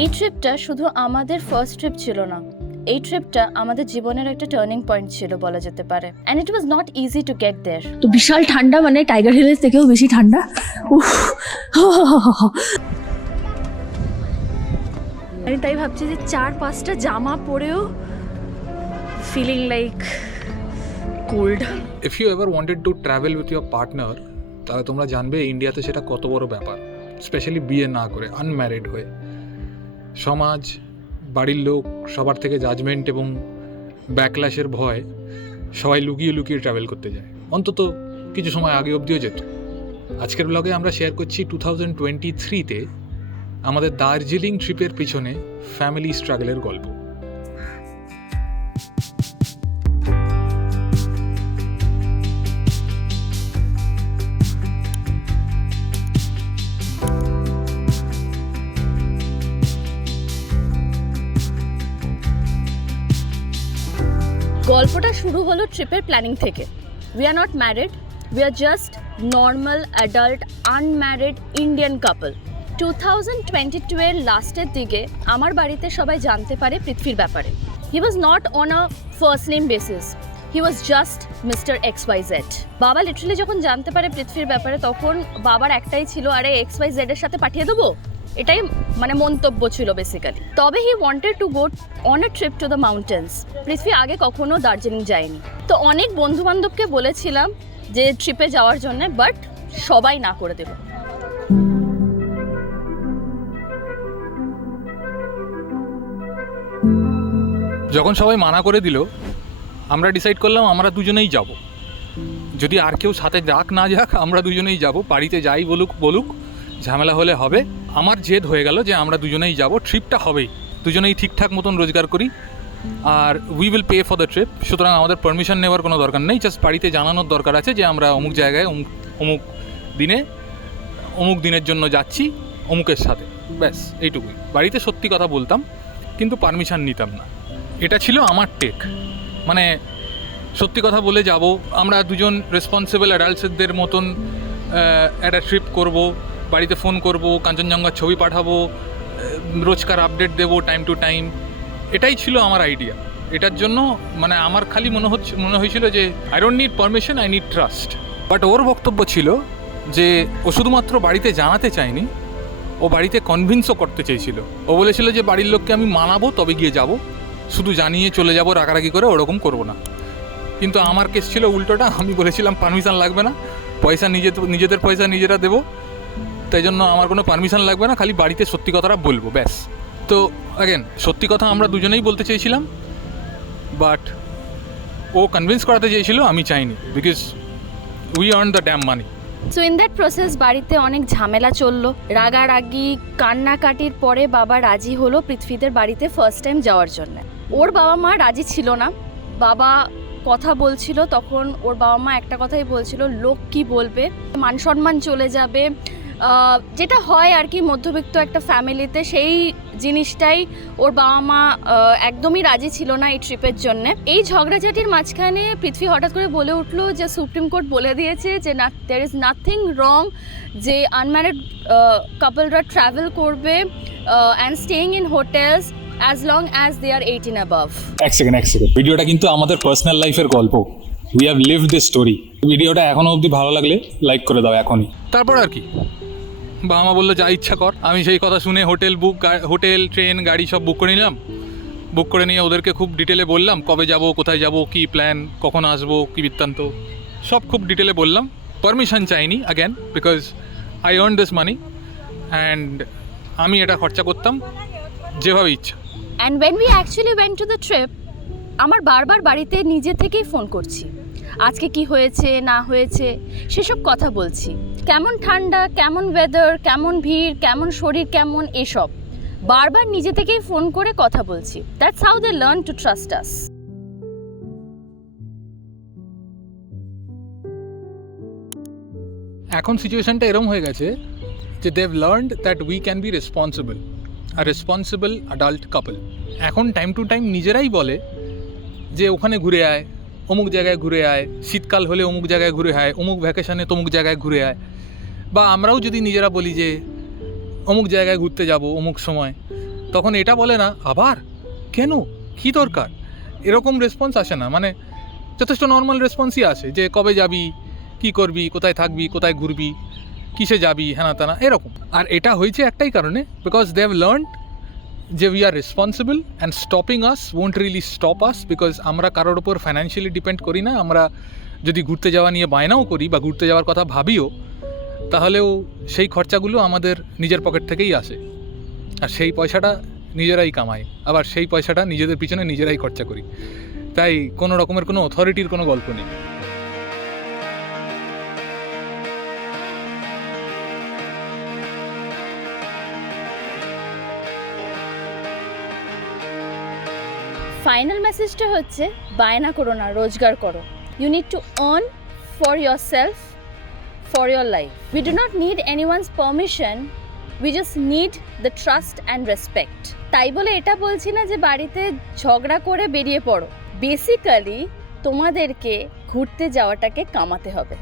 এই ট্রিপটা শুধু আমাদের ফার্স্ট ট্রিপ ছিল না। এই ট্রিপটা আমাদের জীবনের একটা টার্নিং পয়েন্ট ছিল বলা যেতে পারে। And it was not easy to get there তো বিশাল ঠান্ডা মানে টাইগার হিলের থেকেও বেশি ঠান্ডা। আমি তাই ভাবছি যে চার পাঁচটা জামা পরেও feeling like cold if you ever wanted to travel with your partner তাহলে তোমরা জানবে ইন্ডিয়াতে সেটা কত বড় ব্যাপার। স্পেশালি বিয়ে না করে আনম্যারিড হয়ে। সমাজ, বাড়ির লোক, সবার থেকে জাজমেন্ট এবং ব্যাকল্যাশের ভয় সবাই লুকিয়ে লুকিয়ে ট্রাভেল করতে যায়। অন্তত কিছু সময় আগে অবধিও যেত। আজকের ব্লগে আমরা শেয়ার করছি টু থাউজেন্ড টোয়েন্টি থ্রিতে আমাদের দার্জিলিং ট্রিপের পিছনে ফ্যামিলি স্ট্রাগলের গল্প। গল্পটা শুরু হলো ট্রিপের প্ল্যানিং থেকে। We are not married we are just normal adult unmarried Indian couple two thousand twenty two এর লাস্টের দিকে আমার বাড়িতে সবাই জানতে পারে পৃথ্বীর ব্যাপারে। He was not on a first name basis he was just mister X Y Z বাবা লিটারালি যখন জানতে পারে পৃথ্বীর ব্যাপারে, তখন বাবার একটাই ছিল, আরে এক্স ওয়াই জেড এর সাথে পাঠিয়ে দেবো? এটাই মানে মন্তব্য ছিল বেসিক্যালি তবে he wanted to go on a trip to the mountains Prithvi আগে কখনো দার্জিলিং যায়নি। তো অনেক বন্ধু বান্ধবকে বলেছিলাম যে ট্রিপে যাওয়ার জন্য বাট সবাই না করে দেবে। যখন সবাই মানা করে দিল, আমরা ডিসাইড করলাম আমরা দুজনেই যাব। যদি আর কেউ সাথে যাক না যাক, আমরা দুজনেই যাব। বাড়িতে যাই বলুক বলুক, ঝামেলা হলে হবে। আমার জেদ হয়ে গেল যে আমরা দুজনেই যাব। ট্রিপটা হবেই। দুজনেই ঠিকঠাক মতন রোজগার করি। আর we will pay for the trip সুতরাং আমাদের পারমিশন নেওয়ার কোনো দরকার নেই। জাস্ট বাড়িতে জানানোর দরকার আছে যে আমরা অমুক জায়গায়, অমুক অমুক দিনে, অমুক দিনের জন্য যাচ্ছি, অমুকের সাথে। ব্যাস, এইটুকুই। বাড়িতে সত্যি কথা বলতাম, কিন্তু পারমিশন নিতাম না। এটা ছিল আমার টেক মানে সত্যি কথা বলে যাব। আমরা দুজন রেসপন্সিবল অ্যাডাল্টসদের মতন একটা ট্রিপ করব। বাড়িতে ফোন করব, কাঞ্চনজঙ্ঘার ছবি পাঠাবো রোজকার আপডেট দেবো টাইম টু টাইম এটাই ছিল আমার আইডিয়া এটার জন্য মানে আমার খালি মনে হচ্ছে, মনে হয়েছিল যে I don't need permission I need trust but ওর বক্তব্য ছিল যে ও শুধুমাত্র বাড়িতে জানাতে চায়নি, ও বাড়িতে কনভিন্সও করতে চেয়েছিল। ও বলেছিল যে বাড়ির লোককে আমি মানাবো, তবে গিয়ে যাব। শুধু জানিয়ে চলে যাব, রাগারাগি করে ওরকম করব না। কিন্তু আমার কেস ছিল উল্টোটা, আমি বলেছিলাম পারমিশন লাগবে না। পয়সা নিজে, নিজেদের পয়সা নিজেরা দেবো। তাই জন্য আমার কোনো পারমিশন লাগবে না, খালি বাড়িতে সত্যি কথাটা বলব, ব্যাস। তো অ্যাগেন সত্যি কথা আমরা দুজনেই বলতে চেয়েছিলাম বাট ও কনভিন্স করাতে চেয়েছিল, আমি চাইনি because we earn the damn money so in that process বাড়িতে অনেক ঝামেলা চলল, রাগারাগি, কান্নাকাটির পরে বাবা রাজি হলো পৃথ্বীদের বাড়িতে ফার্স্ট টাইম যাওয়ার জন্য। ওর বাবা মা রাজি ছিল না, বাবা কথা বলছিল, তখন ওর বাবা মা একটা কথাই বলছিল, লোক কি বলবে? মান সম্মান চলে যাবে যেটা হয় আর কি মধ্যবিত্ত একটা ফ্যামিলিতে সেই জিনিসটাই ওর বাবা মা একদমই রাজি ছিল না এই ট্রিপের জন্য। এই ঝগড়াঝাটির মাঝখানে পৃথ্বী হঠাৎ করে বলে উঠল যে সুপ্রিম কোর্ট বলে দিয়েছে যে না দের ইজ নাথিং রং যে আনম্যারিড কাপলরা ট্রাভেল করবে and staying in hotels as long as they are eighteen above এক সেকেন্ড এক সেকেন্ড ভিডিওটা কিন্তু আমাদের পার্সোনাল লাইফের গল্প। We have live this story ভিডিওটা এখনও অবধি ভালো লাগলে লাইক করে দাও এখনই। তারপর আর কি? বাবা মা বলল, যা ইচ্ছা কর। আমি সেই কথা শুনে হোটেল বুক হোটেল, ট্রেন, গাড়ি সব বুক করে নিলাম। বুক করে নিয়ে ওদেরকে খুব ডিটেলে বললাম, কবে যাব, কোথায় যাব, কি প্ল্যান, কখন আসব, কি বৃত্তান্ত। সব খুব ডিটেলে বললাম। পারমিশন চাইনি again because I earn this money and আমি এটা খরচা করতাম যেভাবে ইচ্ছা। And when we actually went to the trip আমার বারবার বাড়িতে নিজে থেকেই ফোন করছি। আজকে কি হয়েছে, না হয়েছে, সেসব কথা বলছি। কেমন ঠান্ডা, কেমন ওয়েদার কেমন ভিড়, কেমন শরীর, কেমন এসব, বারবার নিজে থেকেই ফোন করে কথা বলছি। That's how they learn to trust us এখন সিচুয়েশনটা এরম হয়ে গেছে যে they've learned that we can be responsible R responsible adult couple এখন টাইম টু টাইম নিজেরাই বলে যে ওখানে ঘুরে আয় অমুক জায়গায় ঘুরে আয়, শীতকাল হলে অমুক জায়গায় ঘুরে আয়, অমুক ভ্যাকেশনে তমুক জায়গায় ঘুরে আয়। বা আমরাও যদি নিজেরা বলি যে অমুক জায়গায় ঘুরতে যাব অমুক সময়, তখন এটা বলে না, আবার? কেন? কি দরকার? এরকম রেসপন্স আসে না। মানে যথেষ্ট নর্মাল রেসপন্সই আসে যে কবে যাবি, কি করবি, কোথায় থাকবি, কোথায় ঘুরবি, কিসে যাবি, হ্যানা তানা এরকম। আর এটা হয়েছে একটাই কারণে বিকজ দে হ্যাভ লার্ন যে we are responsible and stopping us won't really stop us because আমরা কারোর ওপর ফাইন্যান্সিয়ালি ডিপেন্ড করি না। আমরা যদি ঘুরতে যাওয়া নিয়ে বায়নাও করি বা ঘুরতে যাওয়ার কথা ভাবিও, তাহলেও সেই খরচাগুলো আমাদের নিজের পকেট থেকেই আসে। আর সেই পয়সাটা নিজেরাই কামাই, আবার সেই পয়সাটা নিজেদের পিছনে নিজেরাই খরচা করি। তাই কোনো রকমের কোনো অথরিটির কোনো গল্প নেই। ফাইনাল মেসেজটা হচ্ছে বায়না করো না, রোজগার করো। You need to earn for yourself for your life we do not need anyone's permission we just need the trust and respect তাই বলে এটা বলছি না যে বাড়িতে ঝগড়া করে বেরিয়ে পড়ো। বেসিক্যালি তোমাদেরকে ঘুরতে যাওয়াটাকে কামাতে হবে।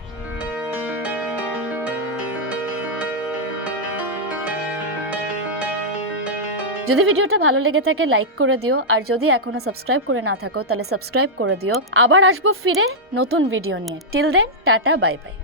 যদি ভিডিওটা ভালো লেগে থাকে লাইক করে দিও। আর যদি এখনও সাবস্ক্রাইব করে না থাকো, তাহলে সাবস্ক্রাইব করে দিও। আবার আসব ফিরে নতুন ভিডিও নিয়ে। Till then tata bye bye